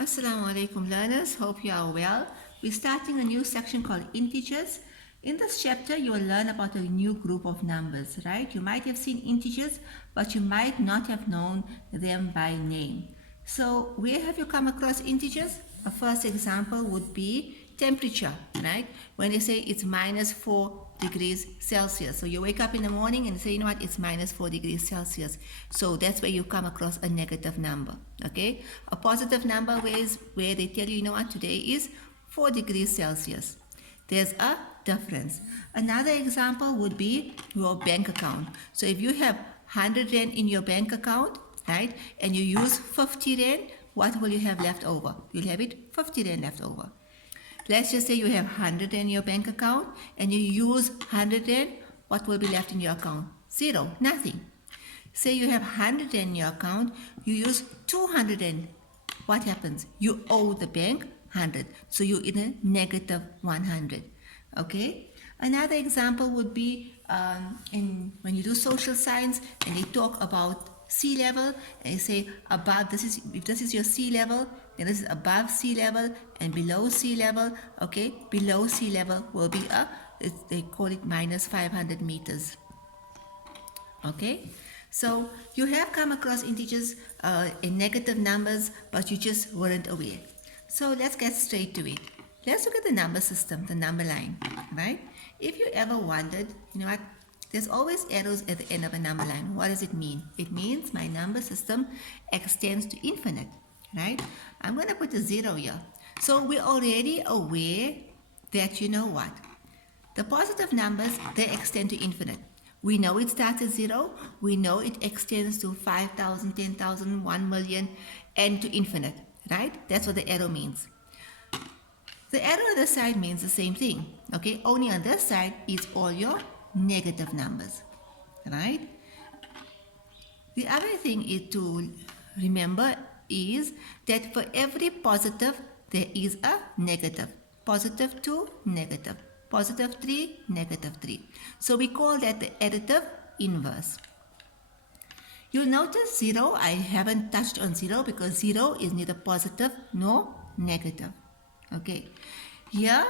Assalamu alaikum learners, hope you are well. We're starting a new section called integers. In this chapter, you will learn about a new group of numbers, right? You might have seen integers, but you might not have known them by name. So where have you come across integers? A first example would be temperature, right? When they say it's minus 4 degrees Celsius. So you wake up in the morning and say, you know what, it's minus 4 degrees Celsius. So that's where you come across a negative number, okay? A positive number is where they tell you, you know what, today is 4 degrees Celsius. There's a difference. Another example would be your bank account. So if you have 100 Rand in your bank account, right, and you use 50 Rand, what will you have left over? You'll have it 50 Rand left over. Let's just say you have 100 in your bank account and you use 100 Rand, what will be left in your account? Zero, nothing. Say you have 100 in your account, you use 200 Rand. What happens? You owe the bank 100. So you're in a negative 100. Okay? Another example would be when you do social science and they talk about sea level and they say above, if this is your sea level, then this is above sea level and below sea level. Okay, below sea level will be they call it minus 500 meters. Okay, so you have come across integers in negative numbers, but you just weren't aware. So let's get straight to it. Let's look at the number system, the number line, right? If you ever wondered, you know what, there's always arrows at the end of a number line. What does it mean? It means my number system extends to infinite, right? I'm going to put a 0 here. So we're already aware that, you know what, the positive numbers, they extend to infinite. We know it starts at 0. We know it extends to 5,000, 10,000, 1 million, and to infinite, right? That's what the arrow means. The arrow on the side means the same thing, okay? Only on this side is all your negative numbers, right? The other thing is to remember is that for every positive, there is a negative. Positive 2, negative. Positive 3, negative 3. So we call that the additive inverse. You'll notice 0, I haven't touched on 0 because 0 is neither positive nor negative. Okay, here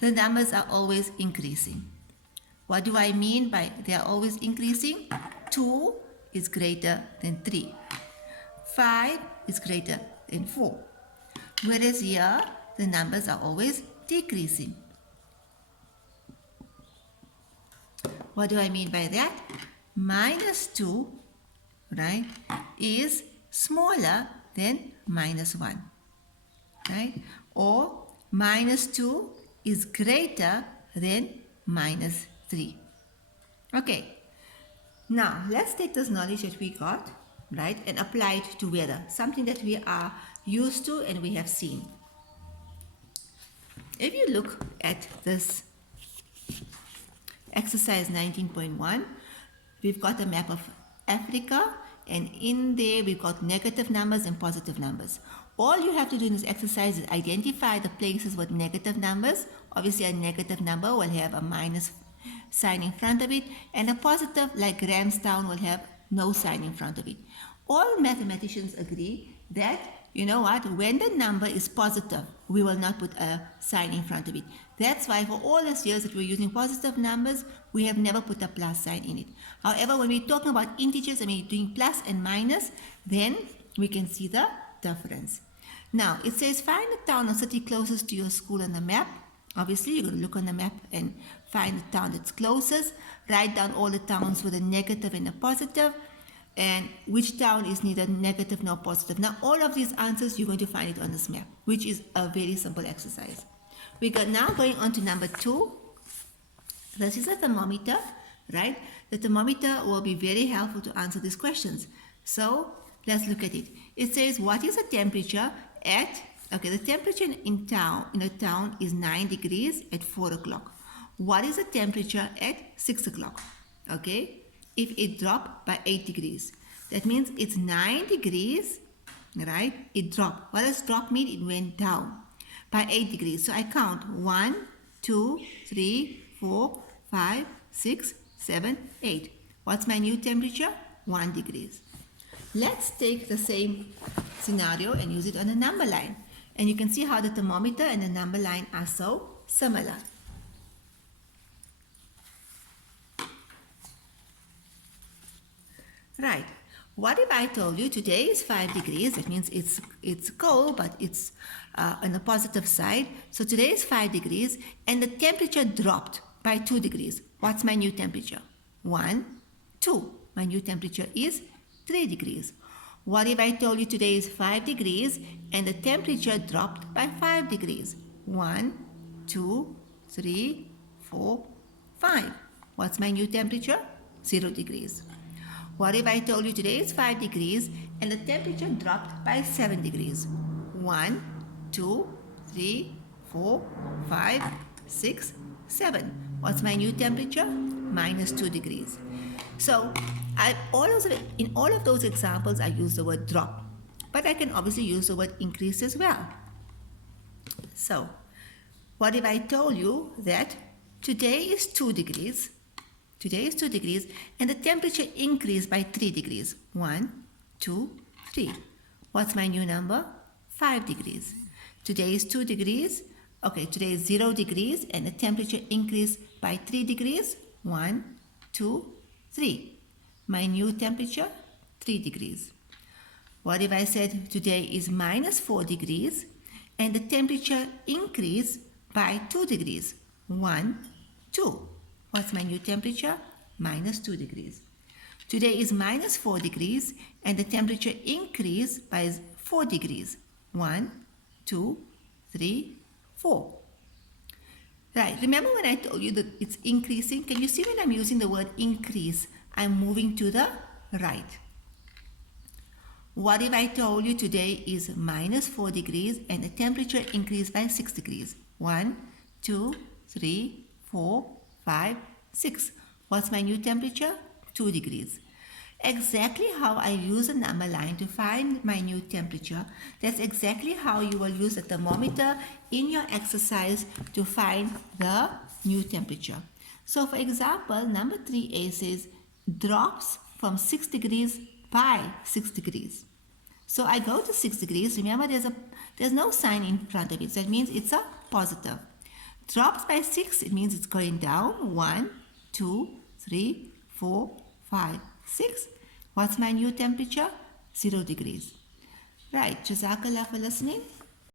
the numbers are always increasing. What do I mean by they are always increasing? 2 is greater than 3. 5 is greater than 4. Whereas here, the numbers are always decreasing. What do I mean by that? Minus 2, right, is smaller than minus 1, right? Or minus 2 is greater than minus 3. Okay, now let's take this knowledge that we got, right, and apply it to weather, something that we are used to and we have seen. If you look at this exercise 19.1, we've got a map of Africa, and in there we've got negative numbers and positive numbers. All you have to do in this exercise is identify the places with negative numbers. Obviously, a negative number will have a minus sign in front of it, and a positive, like Grahamstown, will have no sign in front of it. All mathematicians agree that, you know what, when the number is positive, we will not put a sign in front of it. That's why for all these years that we're using positive numbers, we have never put a plus sign in it. However, when we're talking about integers and we're doing plus and minus, then we can see the difference. Now, it says find the town or city closest to your school on the map. Obviously, you're going to look on the map and find the town that's closest. Write down all the towns with a negative and a positive, and which town is neither negative nor positive. Now, all of these answers, you're going to find it on this map, which is a very simple exercise. We are now going on to number 2. This is a thermometer, right? The thermometer will be very helpful to answer these questions. So, let's look at it. It says, what is the temperature at, okay, the temperature in a town is 9 degrees at 4 o'clock. What is the temperature at 6 o'clock? Okay, if it dropped by 8 degrees, that means it's 9 degrees, right? It dropped. What does drop mean? It went down by 8 degrees. So I count 1, 2, 3, 4, 5, 6, 7, 8. What's my new temperature? 1 degrees. Let's take the same scenario and use it on a number line. And you can see how the thermometer and the number line are so similar. Right. What if I told you today is 5 degrees? That means it's cold, but it's on the positive side. So today is 5 degrees and the temperature dropped by 2 degrees. What's my new temperature? 1, 2. My new temperature is 3 degrees. What if I told you today is 5 degrees and the temperature dropped by 5 degrees? 1, 2, 3, 4, 5. What's my new temperature? 0 degrees. What if I told you today is 5 degrees and the temperature dropped by 7 degrees? 1, 2, 3, 4, 5, 6, 7. What's my new temperature? Minus 2 degrees. So in all of those examples, I use the word drop. But I can obviously use the word increase as well. So what if I told you that today is 2 degrees? Today is 2 degrees and the temperature increased by 3 degrees. 1, 2, 3. What's my new number? 5 degrees. Today is 2 degrees. Okay, today is 0 degrees and the temperature increased by 3 degrees. 1, 2, 3. My new temperature? 3 degrees. What if I said today is minus 4 degrees and the temperature increased by 2 degrees? 1, 2. What's my new temperature? Minus 2 degrees. Today is minus 4 degrees and the temperature increased by 4 degrees. 1, 2, 3, 4. Right, remember when I told you that it's increasing? Can you see when I'm using the word increase, I'm moving to the right. What if I told you today is minus 4 degrees and the temperature increased by 6 degrees? 1, 2, 3, 4, 5, 6. What's my new temperature? 2 degrees. Exactly how I use a number line to find my new temperature, that's exactly how you will use a thermometer in your exercise to find the new temperature. So for example, number 3a says drops from 6 degrees by 6 degrees. So I go to 6 degrees. Remember there's no sign in front of it, so that means it's a positive. Drops by 6, it means it's going down. 1, 2, 3, 4, 5, 6. What's my new temperature? 0 degrees. Right, Jazakallah for listening.